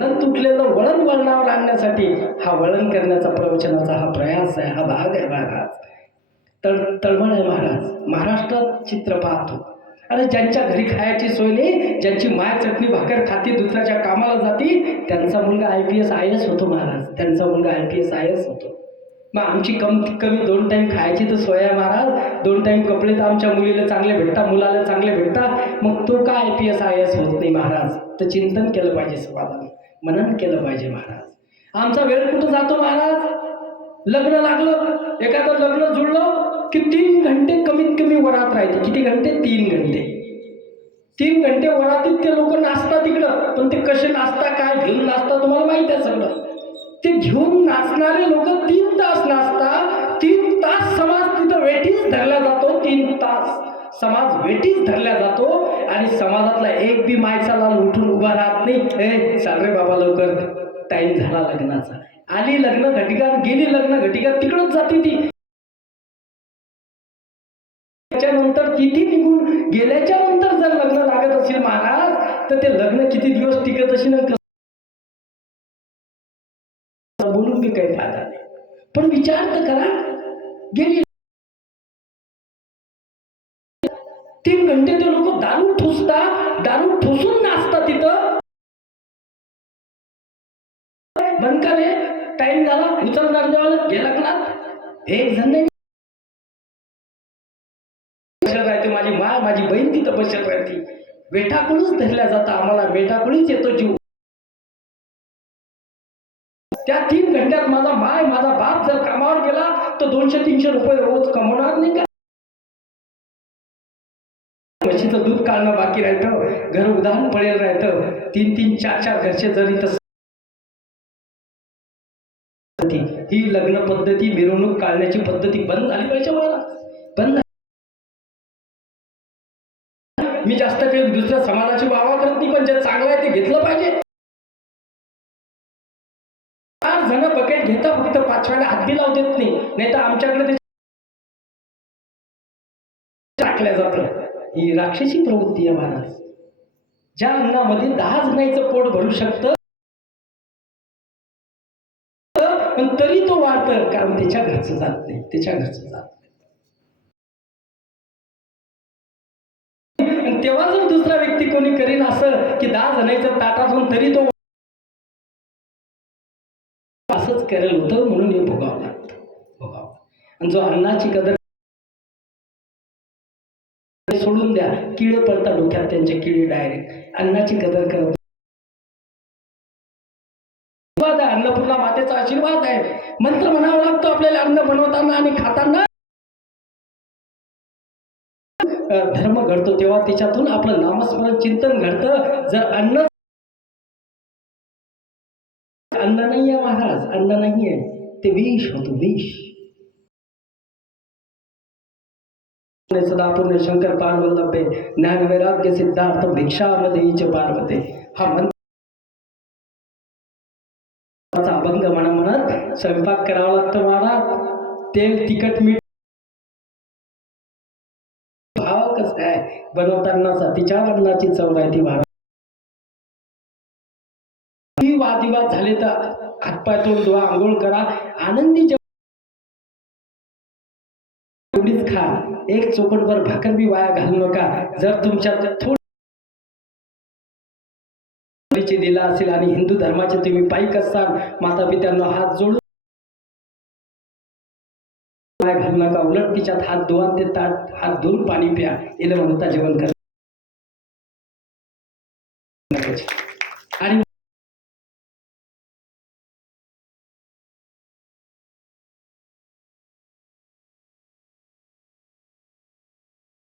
वळण तुटलेलं वळण वळणावर आणण्यासाठी हा वळण करण्याचा प्रवचनाचा हा प्रयास आहे हा भाग आहे महाराज. तळ तळमळ आहे महाराज. महाराष्ट्रात चित्र पाहतो. आणि ज्यांच्या घरी खायची सोय नाही ज्यांची माय चटणी भाकर खाती दुसऱ्याच्या कामाला जाती त्यांचा मुलगा I P S I S होतो महाराज. त्यांचा मुलगा I P S I S होतो. मग आमची कम कमी दोन टाईम खायची तर सोय आहे महाराज. दोन टाईम कपडे तर आमच्या मुलीला चांगले भेटता मुलाला चांगले भेटता मग तो का I P S I S होत नाही महाराज? तर चिंतन केलं पाहिजे समाधान मनन केलं पाहिजे महाराज. आमचा वेळ कुठं जातो महाराज? लग्न लागलं एखादं लग्न जुळलं की तीन घंटे कमीत कमी वरात राहते. किती घंटे? तीन घंटे. तीन घंटे वरातीत ते लोक नाचतात तिकडं पण ते कसे नाचता काय घेऊन नाचता तुम्हाला माहिती आहे सगळं. ते घेऊन नाचणारे लोक तीन तास नाचतात. तीन तास समाज तिथं वेठीच धरला जातो. तीन तास समाज वेठीच धरला जातो. आणि समाजातला एक बी मायचा लाल उठून उभा राहत नाही. ए चाल बाबा लवकर. टाईम झाला लग्नाचा. आली लग्न घटिकात गेली लग्न घटिकात तिकडंच जाते ती. त्याच्यानंतर किती निघून गेल्याच्यानंतर जर लग्न लागत असेल महाराज तर ते लग्न किती दिवस टिकत असेल बोलून बी काही फायदा नाही. पण विचार तर करा. गेली तीन घंटे ते लोक दारू ठोसतात दारू ठोसून नाचतात. तिथं टाइम झाला उतर देवाला गेला का? एक जण नाही. राहते माझी माय माझी बहीण तिथं बसेल राहते. वेठाकुळूच धरल्या जातं आम्हाला वेठाकुळीच येतो जीव. त्या तीन घंट्यात माझा माय माझा बाप जर कामावर गेला तर दोनशे तीनशे रुपये रोज कमवणार नाही का? म्हशीचं दूध काढणं बाकी राहतं घर उदाहरण पडेल राहतं. तीन तीन चार चार घरचे जर इथं ही लग्न पद्धती मिरवणूक काढण्याची पद्धती बंद झाली पाहिजे मला. बंद मी जास्त काही दुसऱ्या समाजाची वावा करत नाही पण जे चांगलं आहे ते घेतलं पाहिजे. चार जण बकेट घेता फक्त पाचव्याला हद्दी लावू देत नाही नाही तर आमच्याकडे ते टाकल्या जातं. ही राक्षसी प्रवृत्ती आहे महाराज. ज्या अन्नामध्ये दहा जणांचं पोट भरू शकतं तरी कारण त्याच्या घरचं जात नाही त्याच्या घरचं जात नाही. तेव्हा जर दुसरा व्यक्ती कोणी करीन असं की दहा जणांचं ताटातून तरी तो असंच करेल होतं म्हणून हे भोगावं लागतं भोगावं आणि जो अन्नाची कदर सोडून द्या किडे पडतात डोक्यात त्यांचे किडे डायरेक्ट अन्नाची कदर करत आशीर्वाद आहे अन्नपूर्णा मातेचा आशीर्वाद आहे. मंत्र म्हणावा लागतो आपल्याला अन्न बनवताना आणि खाताना. धर्म घडतो तेव्हा त्याच्यातून आपलं नामस्मरण चिंतन घडतं. जर अन्न अन्न नाही आहे महाराज अन्न नाही आहे ते विष होतो विष. सदापूर्ण शंकर पार्वल्लभे ज्ञान वैराग्य सिद्धार्थ भिक्षामध्ये पार्वते. हा मंत्र स्वयंपाक करावा लागतो मला. तेल तिखट मीठ. भाव कसं काय बनवताना तिच्या अन्नाची चव आहे ती भाव. ही झाले तर हातपाय तोंड धुवा आंघोळ करा. आनंदी जेवढीच खा. एक चोपटभर भाकर बी वाया घालू नका. जर तुमच्या थोडी दिला असेल आणि हिंदू धर्माचे तुम्ही पाईक असाल माता पित्यांना हात जोडून काय घालू नका. उलट तिच्यात हात धुवा ते ताट हात धुवून पाणी प्या. याला म्हणता जेवण कर.